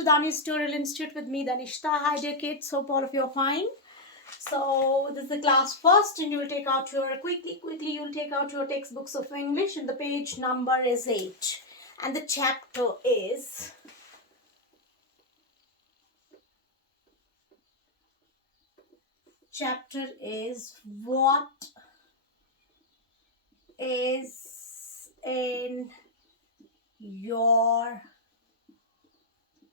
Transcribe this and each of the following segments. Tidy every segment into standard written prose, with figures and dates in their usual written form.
to Dani's Tutorial Institute with me, Danishta. Hi dear kids, hope all of you are fine. So this is the class first, and you'll take out your quickly you'll take out your textbooks of English, and the page number is 8, and the chapter is what is in your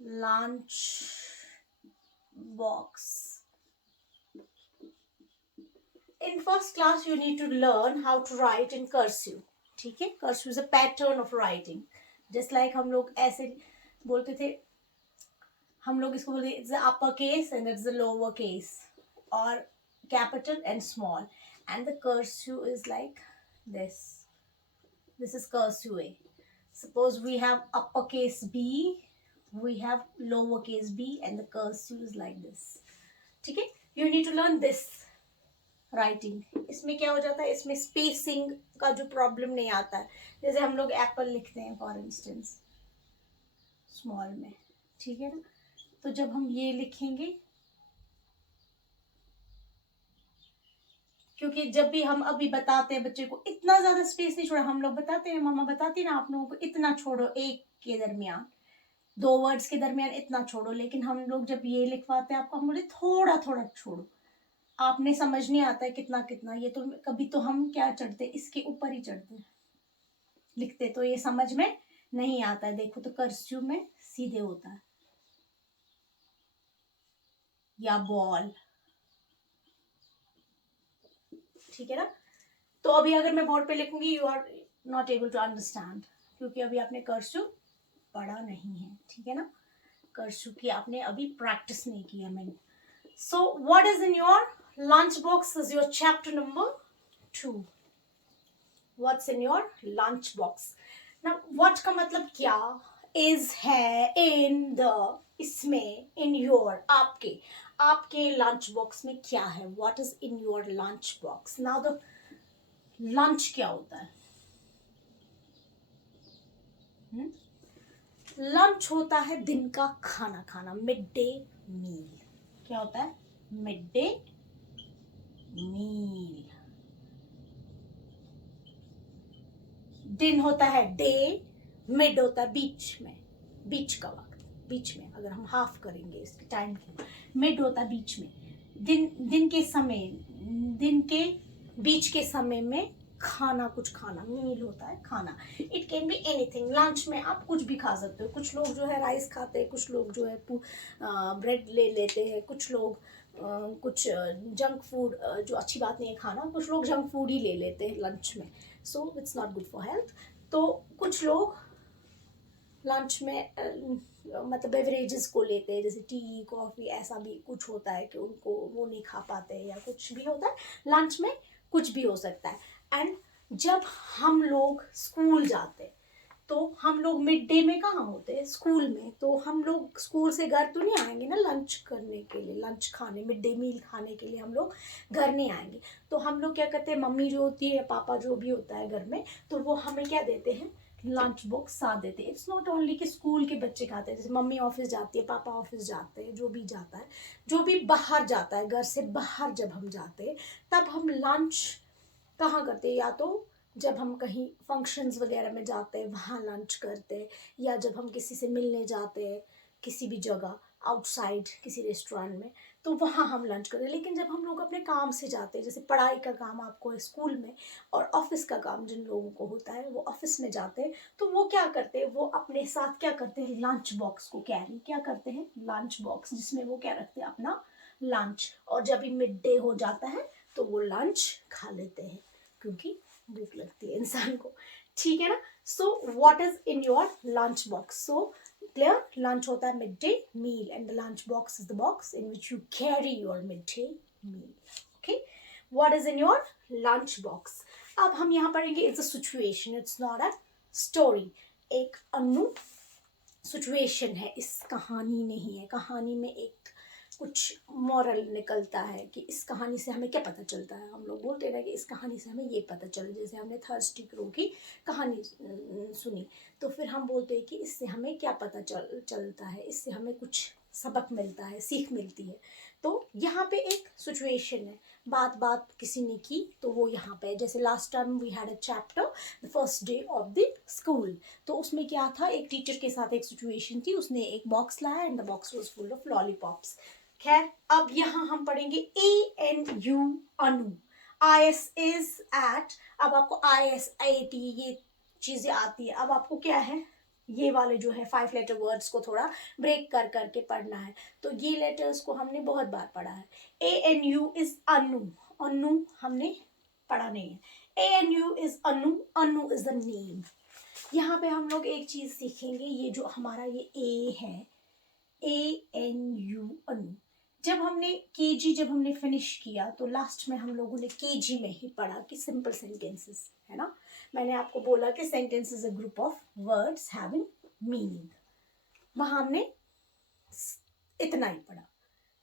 lunch box. In first class you need to learn how to write in cursive. ठीक है, cursive is a pattern of writing. Just like हम लोग ऐसे बोलते थे, हम लोग इसको बोलते it's the upper case and it's the lower case, or capital and small, and the cursive is like this. This is cursive A. Suppose we have uppercase B, we have lowercase b, and the cursive is like this. ठीक है, you need to learn this writing. इसमें क्या हो जाता है, इसमें spacing का जो प्रॉब्लम नहीं आता है. जैसे हम लोग एप्पल लिखते हैं फॉर इंस्टेंस स्मॉल में, ठीक है ना. तो जब हम ये लिखेंगे, क्योंकि जब भी हम अभी बताते हैं बच्चे को इतना ज्यादा स्पेस नहीं छोड़ा, हम लोग बताते हैं, मामा बताती है ना आप लोगों को, इतना छोड़ो एक के दरमियान, 2 वर्ड्स के दरमियान इतना छोड़ो. लेकिन हम लोग जब ये लिखवाते हैं आपको, हम बोले थोड़ा थोड़ा छोड़ो. आपने समझ नहीं आता है कितना कितना. ये तो कभी तो हम क्या चढ़ते, इसके ऊपर ही चढ़ते लिखते, तो ये समझ में नहीं आता है. देखो तो कर्सिव में सीधे होता है, या बॉल, ठीक है ना. तो अभी अगर मैं बोर्ड पे लिखूंगी, you are not able to understand, क्योंकि अभी आपने कर्सिव पढ़ा नहीं है, ठीक है ना. कर्सिव की आपने अभी प्रैक्टिस नहीं की है. मैंने so what is in your lunch box is your chapter number 2. what's in your lunch box. now what का मतलब क्या, is है, in the, इसमें, in your, आपके lunch box में क्या है, what is in your lunch box. now the lunch क्या होता है, लंच होता है दिन का खाना, मिड डे मील. क्या होता है, मिड डे मील. दिन होता है डे, मिड होता है बीच में, बीच का वक्त, बीच में. अगर हम हाफ करेंगे इसके टाइम को, मिड होता है बीच में. दिन के समय, दिन के बीच के समय में खाना, कुछ खाना, मील होता है खाना. It can be anything. Lunch में आप कुछ भी खा सकते हो. कुछ लोग जो है राइस खाते हैं, कुछ लोग जो है ब्रेड ले लेते हैं, कुछ लोग कुछ जंक फूड, जो अच्छी बात नहीं है खाना, कुछ लोग जंक फूड ही ले लेते हैं लंच में, so it's not good for health. तो कुछ लोग लंच में मतलब बेवरेजेस को लेते हैं, जैसे टी, कॉफ़ी, ऐसा भी कुछ होता है कि उनको वो नहीं खा पाते, या कुछ भी होता है लंच में, कुछ भी हो सकता है. एंड जब हम लोग स्कूल जाते, तो हम लोग मिड डे में कहाँ होते हैं, स्कूल में. तो हम लोग स्कूल से घर तो नहीं आएंगे ना लंच करने के लिए, लंच खाने, मिड डे मील खाने के लिए हम लोग घर नहीं आएंगे. तो हम लोग क्या करते हैं, मम्मी जो होती है या पापा जो भी होता है घर में, तो वो हमें क्या देते हैं, लंच बॉक्स साथ देते हैं. इट्स नॉट ओनली कि स्कूल के बच्चे खाते हैं, जैसे मम्मी ऑफिस जाती है, पापा ऑफिस जाते हैं, जो भी जाता है, जो भी बाहर जाता है, घर से बाहर जब हम जाते हैं, तब हम लंच कहाँ करते हैं, या तो जब हम कहीं फंक्शंस वगैरह में जाते हैं वहाँ लंच करते हैं, या जब हम किसी से मिलने जाते हैं किसी भी जगह आउटसाइड किसी रेस्टोरेंट में, तो वहाँ हम लंच करते हैं. लेकिन जब हम लोग अपने काम से जाते हैं, जैसे पढ़ाई का काम आपको है स्कूल में, और ऑफिस का काम जिन लोगों को होता है वो ऑफिस में जाते हैं, तो वो क्या करते हैं, वो अपने साथ क्या करते हैं, लंच बॉक्स को कैरी क्या करते हैं, लंच बॉक्स, जिसमें वो क्या रखते हैं, अपना लंच. और जब भी मिड डे हो जाता है तो वो लंच खा लेते हैं, क्योंकि भूख लगती है इंसान को, ठीक है ना. So what is in your lunch box. So clear, lunch होता है mid day meal, and the lunch box is the box in which you carry your mid day meal. Okay, what is in your lunch box. अब हम यहाँ पढ़ेंगे it's a situation, it's not a story. एक Anu situation है, इस कहानी नहीं है. कहानी में एक कुछ मॉरल निकलता है कि इस कहानी से हमें क्या पता चलता है। हम लोग बोलते हैं कि इस कहानी से हमें ये पता चला, जैसे हमने थर्स्टी क्रो की कहानी सुनी, तो फिर हम बोलते हैं कि इससे हमें क्या पता चलता है, इससे हमें कुछ सबक मिलता है, सीख मिलती है। तो यहाँ पे एक सिचुएशन है, बात बात किसी ने की तो वो यहाँ पे, जैसे last time we had a chapter the first day of the school, तो उसमें क्या था, एक टीचर के साथ एक सिचुएशन थी, उसने एक बॉक्स लाया and the box was full of lollipops. खैर, अब यहाँ हम पढ़ेंगे ANU, Anu. IS is at, अब आपको ISAT ये चीजें आती है। अब आपको क्या है, ये वाले जो है 5 लेटर वर्ड्स को थोड़ा ब्रेक कर करके पढ़ना है। तो ये लेटर्स को हमने बहुत बार पढ़ा है। ANU इज अनु, अनु हमने पढ़ा नहीं है। ANU is Anu, Anu is the name. यहाँ पे हम लोग एक चीज सीखेंगे, ये जो हमारा ये A है, ANU, अनु। जब हमने फिनिश किया तो लास्ट में हम लोगों ने KG में ही पढ़ा कि सिंपल सेंटेंसेस है ना। मैंने आपको बोला कि sentence is a group of words having meaning, वहां हमने इतना ही पढ़ा,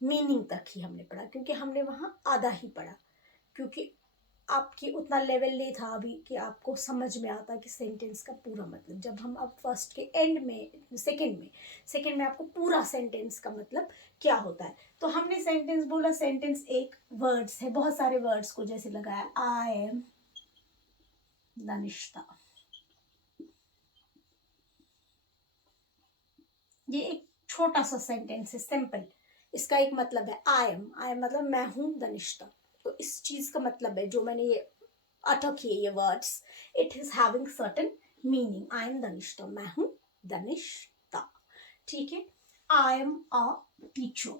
मीनिंग तक ही हमने पढ़ा, क्योंकि हमने वहां आधा ही पढ़ा, क्योंकि आपकी उतना लेवल नहीं था अभी कि आपको समझ में आता कि सेंटेंस का पूरा मतलब। जब हम अब फर्स्ट के एंड में सेकंड में आपको पूरा सेंटेंस का मतलब क्या होता है। तो हमने सेंटेंस बोला, सेंटेंस एक वर्ड्स है, बहुत सारे वर्ड्स को जैसे लगाया, आई एम दानिश्ता, ये एक छोटा सा सेंटेंस है, सिंपल। इसका एक मतलब है आई एम मतलब मैं हूं दानिश्ता। तो इस चीज का मतलब है, जो मैंने ये अटक किए ये words, it is having certain meaning. I am दानिश्ता, मैं हूं दानिश्ता, ठीक है। आई एम अ टीचर,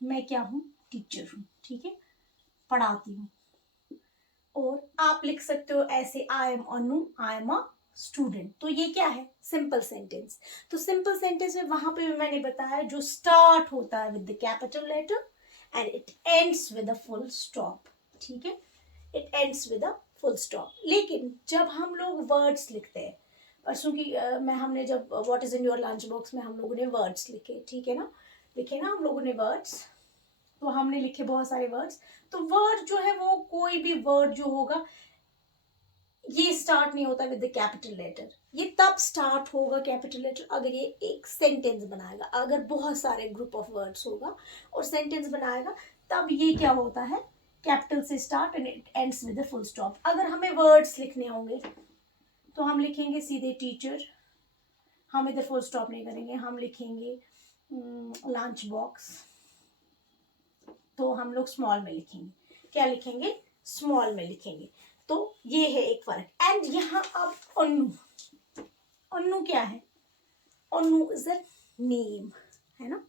मैं क्या हूं, टीचर हूं, ठीक है, पढ़ाती हूँ। और आप लिख सकते हो ऐसे, I am Anu, I am a student. तो ये क्या है, सिंपल सेंटेंस। तो सिंपल सेंटेंस में वहां पे भी मैंने बताया, जो स्टार्ट होता है with the capital letter and it ends with a full stop, ठीक है, it ends with a full stop. लेकिन जब हम लोग वर्ड्स लिखते हैं, परसों की हमने जब what is in your lunch box में हम लोगों ने वर्ड्स लिखे, ठीक है ना, लिखे ना हम लोगों ने वर्ड्स, तो हमने लिखे बहुत सारे वर्ड्स। तो वर्ड जो है वो कोई भी वर्ड जो होगा, ये स्टार्ट नहीं होता विद द कैपिटल लेटर। ये तब स्टार्ट होगा कैपिटल लेटर अगर ये एक सेंटेंस बनाएगा, अगर बहुत सारे ग्रुप ऑफ वर्ड्स होगा और सेंटेंस बनाएगा, तब ये क्या होता है, कैपिटल से start and it ends with full stop. अगर हमें वर्ड्स लिखने होंगे तो हम लिखेंगे सीधे टीचर, हम इधर फुल स्टॉप नहीं करेंगे, हम लिखेंगे लंच बॉक्स, तो हम लोग स्मॉल में लिखेंगे, क्या लिखेंगे, स्मॉल में लिखेंगे। तो ये है एक फर्क। एंड यहाँ अब अनु, अनु क्या है, अनु इज अ नेम, है ना,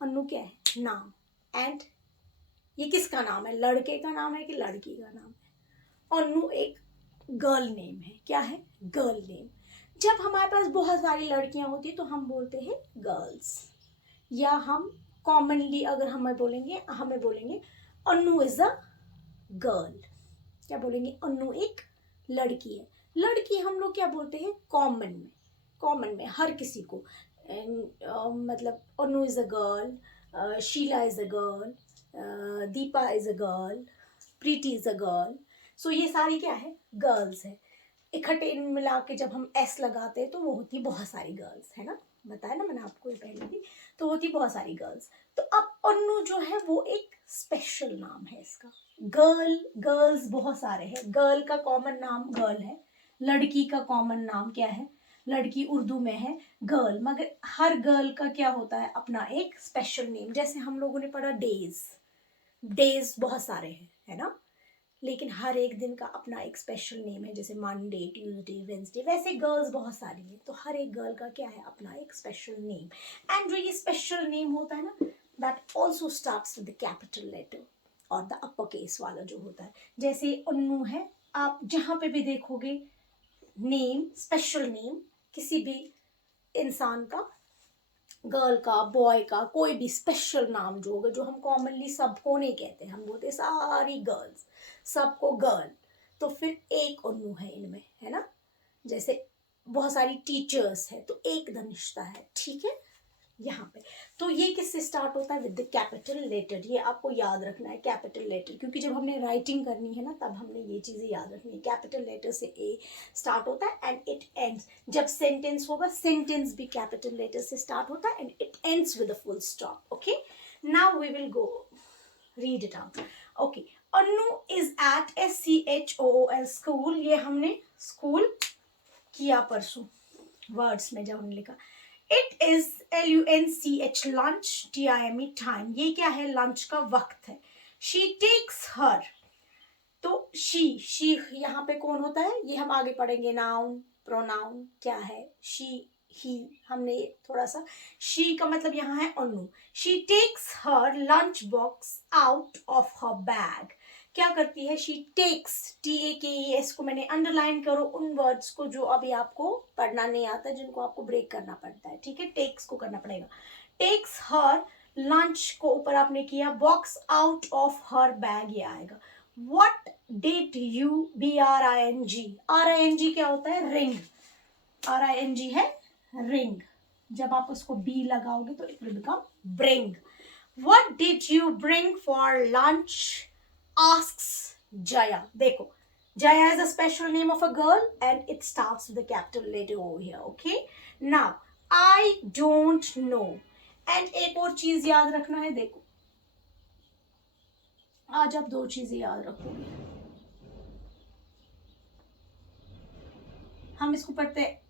अनु क्या है, नाम। एंड ये किसका नाम है, लड़के का नाम है कि लड़की का नाम है, अनु एक गर्ल नेम है, क्या है, गर्ल नेम। जब हमारे पास बहुत सारी लड़कियां होती तो हम बोलते हैं गर्ल्स, या हम कॉमनली अगर हमें बोलेंगे अनु इज अ गर्ल, क्या बोलेंगे, अनु एक लड़की है। लड़की हम लोग क्या बोलते हैं, कॉमन में हर किसी को, मतलब Anu is a girl, Sheela is a girl, Deepa is a girl, Preeti is a girl. So ये सारी क्या है, गर्ल्स है। इकट्ठे मिला के जब हम एस लगाते हैं तो वो होती बहुत सारी गर्ल्स, है ना, बताया ना मैंने आपको पहले भी, तो होती बहुत सारी गर्ल्स। तो अब अनु जो है वो एक स्पेशल नाम है इसका। गर्ल्स बहुत सारे हैं, गर्ल का कॉमन नाम गर्ल है, लड़की का कॉमन नाम क्या है, लड़की उर्दू में है गर्ल, मगर हर गर्ल का क्या होता है, अपना एक स्पेशल नेम। जैसे हम लोगों ने पढ़ा डेज बहुत सारे हैं, है ना, लेकिन हर एक दिन का अपना एक स्पेशल नेम है, जैसे मंडे, ट्यूसडे, वेंसडे, वैसे गर्ल्स बहुत सारी हैं, तो हर एक गर्ल का क्या है, अपना एक स्पेशल नेम। एंड जो ये स्पेशल नेम होता है ना, that also starts with the capital letter और द अपर केस वाला जो होता है। जैसे अनु है, आप जहाँ पे भी देखोगे नेम, स्पेशल नेम, किसी भी इंसान का, गर्ल का, बॉय का, कोई भी स्पेशल नाम जो होगा, जो हम कॉमनली सबको नहीं कहते, हम बोलते सारी गर्ल्स, सबको गर्ल, तो फिर एक अनु है इनमें, है ना। जैसे बहुत सारी टीचर्स है तो एक धनिष्ठा है, ठीक है, यहाँ पे। तो ये किससे स्टार्ट होता है? With the capital letter. ये आपको याद रखना है, कैपिटल लेटर, क्योंकि जब हमने राइटिंग करनी है ना तब हमने ये चीज़ें याद रखनी है। कैपिटल लेटर से ए स्टार्ट होता है एंड इट एंड्स, जब सेंटेंस होगा सेंटेंस भी कैपिटल लेटर से स्टार्ट होता है and it ends with a full stop. Okay, now we will go read it out. Okay, Anu is at SCHOOL school. ये हमने स्कूल किया परसों वर्ड्स में जब हमने लिखा। It is LUNCH lunch, TIME time. ये क्या है? लंच का वक्त है। शी टेक्स हर, तो शी यहाँ पे कौन होता है? ये हम आगे पढ़ेंगे। नाउन, प्रोनाउन क्या है? शी, ही, हमने थोड़ा सा, शी का मतलब यहाँ है Anu. She takes her lunch box out of her bag. क्या करती है? शी टेक्स, TAKES को मैंने अंडरलाइन करो उन वर्ड्स को जो अभी आपको पढ़ना नहीं आता, जिनको आपको ब्रेक करना पड़ता है। ठीक है, टेक्स को करना पड़ेगा। टेक्स हर लंच को ऊपर आपने किया, box out of her bag ये आएगा। What did you BRING? RING क्या होता है? रिंग। RING है रिंग। जब आप उसको B लगाओगे तो it will become bring. What did you bring for lunch? Asks Jaya. देखो, Jaya is a special name of a girl and it starts with a capital letter over here. Okay, now I don't know. And एक और चीज याद रखना है। देखो, आज आप दो चीजें याद रखोगे। हम इसको पढ़ते हैं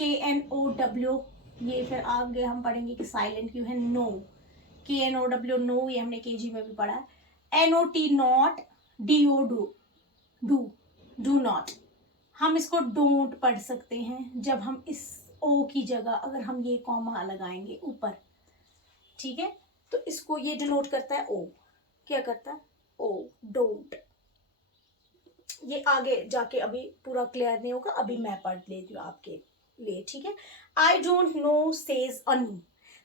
KNOW, ये फिर आगे हम पढ़ेंगे कि साइलेंट क्यों है। नो, KNOW नो, ये हमने KG में भी पढ़ा है। NOT not, DO do not. हम इसको डोंट पढ़ सकते हैं जब हम इस O की जगह अगर हम ये कॉमा लगाएंगे ऊपर। ठीक है, तो इसको ये डिनोट करता है O। क्या करता है? O, don't. ये आगे जाके अभी पूरा क्लियर नहीं होगा, अभी मैं पढ़ लेती हूँ आपके लिए। ठीक है, आई डोंट नो सेज अनु।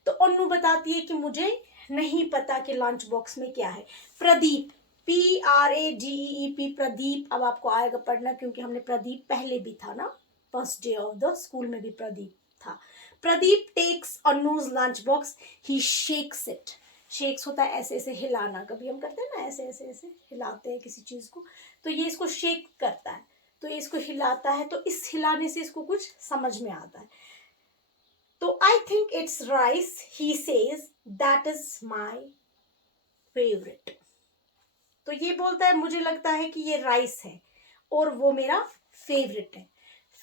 तो अनु बताती है कि मुझे नहीं पता कि लंच बॉक्स में क्या है। प्रदीप, PRADEEP, प्रदीप। अब आपको आएगा पढ़ना, क्योंकि हमने प्रदीप पहले भी था ना, first day of the school में भी प्रदीप था। Pradeep takes Anuj lunch box, he shakes it. Shakes होता है ऐसे ऐसे हिलाना, कभी हम करते हैं ना ऐसे ऐसे ऐसे हिलाते हैं किसी चीज को, तो ये इसको शेक करता है, तो ये इसको हिलाता है, तो इस हिलाने से इसको कुछ समझ में आता है। तो I think it's rice, he says that is my favourite. तो ये बोलता है मुझे लगता है कि ये राइस है और वो मेरा फेवरेट है।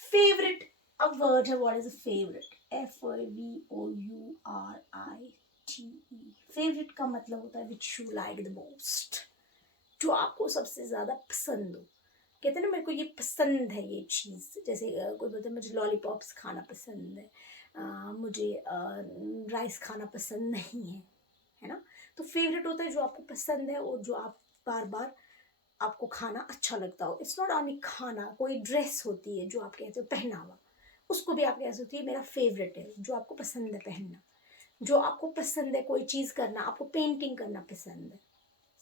फेवरेट अब वर्ड है। What is a favourite? FAVOURITE। Favourite का मतलब होता है which you like the most, जो आपको सबसे ज्यादा पसंद हो। कहते हैं ना मेरे को ये पसंद है ये चीज़, जैसे कोई बोलता है मुझे लॉलीपॉप्स खाना पसंद है, मुझे राइस खाना पसंद नहीं है ना। तो फेवरेट होता है जो आपको पसंद है और जो आप बार बार आपको खाना अच्छा लगता हो। इट्स नॉट ओनली खाना, कोई ड्रेस होती है जो आप कहते हो पहनावा, उसको भी आप कह सकते हो मेरा फेवरेट है, जो आपको पसंद है पहनना, जो आपको पसंद है कोई चीज़ करना, आपको पेंटिंग करना पसंद है।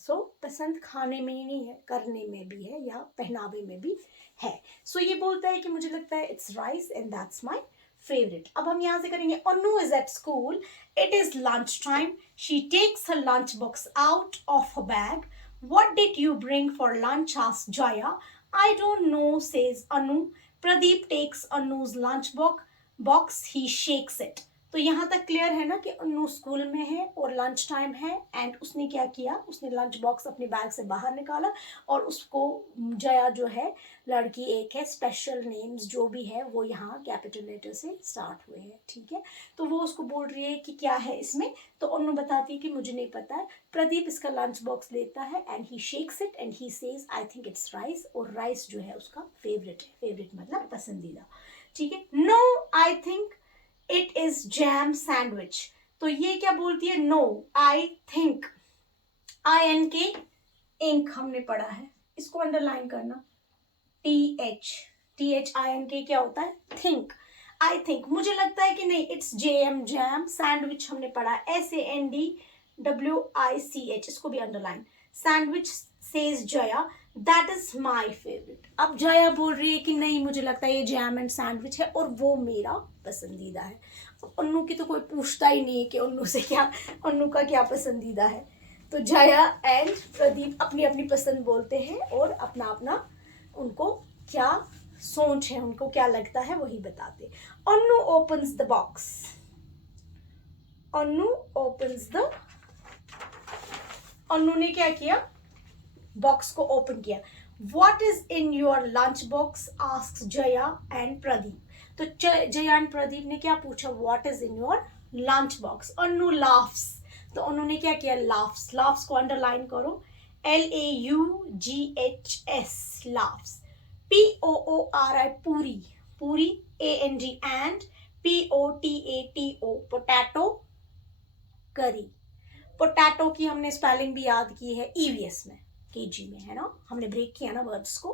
सो पसंद खाने में ही नहीं है, करने में भी है या पहनावे में भी है। सो ये बोलता है कि मुझे लगता है it's rice and that's my favourite. अब हम यहाँ से करेंगे Anu is at school, it is lunch time, she takes her lunch box out of her bag, what did you bring for lunch asked Jaya, I don't know says Anu, Pradeep takes Anuj lunch box, he shakes it. तो यहाँ तक clear है ना कि अनु school में है और lunch time है एंड उसने क्या किया, उसने लंच बॉक्स अपने बैग से बाहर निकाला और उसको जया जो है लड़की एक है, स्पेशल नेम्स जो भी है वो यहाँ कैपिटल लेटर से स्टार्ट हुए हैं। ठीक है, तो वो उसको बोल रही है कि क्या है इसमें, तो अनु बताती है कि मुझे नहीं पता है। प्रदीप इसका लंच बॉक्स लेता है and he shakes it and he says I think it's rice, और राइस जो है उसका फेवरेट है। फेवरेट मतलब पसंदीदा। ठीक है, no I think it is jam sandwich. तो ये क्या बोलती है? No I think, INK ink हमने पढ़ा है, इसको अंडरलाइन करना। THINK क्या होता है? थिंक। आई थिंक मुझे लगता है कि नहीं, इट्स JM जैम। सैंडविच हमने पढ़ा SANDWICH, इसको भी underline. Sandwich says Jaya that is my favourite. अब जया बोल रही है कि नहीं मुझे लगता है ये जैम एंड सैंडविच है और वो मेरा पसंदीदा है। अन्नू की तो कोई पूछता ही नहीं है कि अन्नू का क्या पसंदीदा है। तो जया एंड प्रदीप अपनी अपनी पसंद बोलते हैं और अपना अपना उनको क्या सोच है, उनको क्या लगता है वही बताते। Annu opens the box. Annu opens the, Annu ने क्या किया, बॉक्स को ओपन किया। What is in your lunch box? asks Jaya and Pradeep. तो जया एंड प्रदीप ने क्या पूछा, What is in your lunch box? Annu laughs, तो उन्होंने क्या किया, laughs, laughs को अंडरलाइन करो, LAUGHS, laughs, POORI, पूरी, पूरी, AND and POTATO, पोटैटो, करी। पोटैटो की हमने स्पेलिंग भी याद की है EVS में, केजी में, है ना, हमने ब्रेक किया ना वर्ड्स को।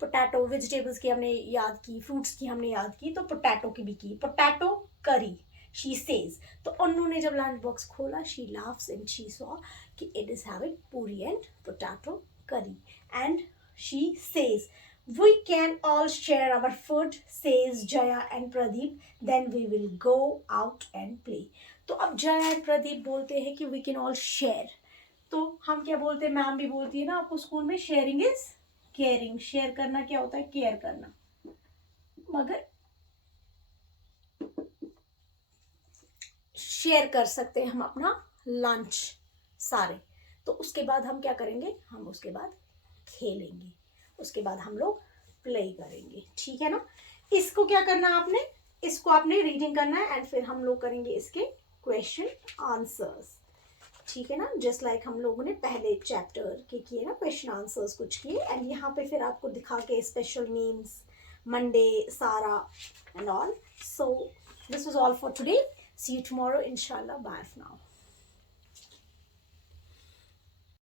पोटैटो, वेजिटेबल्स की हमने याद की, फ्रूट्स की हमने याद की, तो पोटैटो की भी की। पोटैटो करी, शी सेज। तो अन्नू ने जब लंच बॉक्स खोला, she laughs and she saw कि इट इज हैविंग पूरी एंड पोटैटो करी, and she says we can all share our food, says Jaya and Pradeep, then we will go out and play. तो अब Jaya and Pradeep बोलते हैं कि we can all share, तो हम क्या बोलते हैं, मैम भी बोलती है ना आपको स्कूल में, शेयरिंग इज केयरिंग। शेयर करना क्या होता है, केयर करना। मगर शेयर कर सकते हैं हम अपना लंच सारे। तो उसके बाद हम क्या करेंगे, हम उसके बाद खेलेंगे, उसके बाद हम लोग प्ले करेंगे, ठीक है ना। इसको क्या करना है आपने, इसको आपने रीडिंग करना है एंड फिर हम लोग करेंगे इसके क्वेश्चन आंसर्स, ठीक है ना। जस्ट लाइक हम लोगों ने पहले चैप्टर के किए ना क्वेश्चन आंसर्स कुछ किए, एंड यहाँ पे फिर आपको दिखा के special names, Monday, Sarah and all. So this was all for today, see you tomorrow इंशाल्लाह, बाय फॉर नाउ।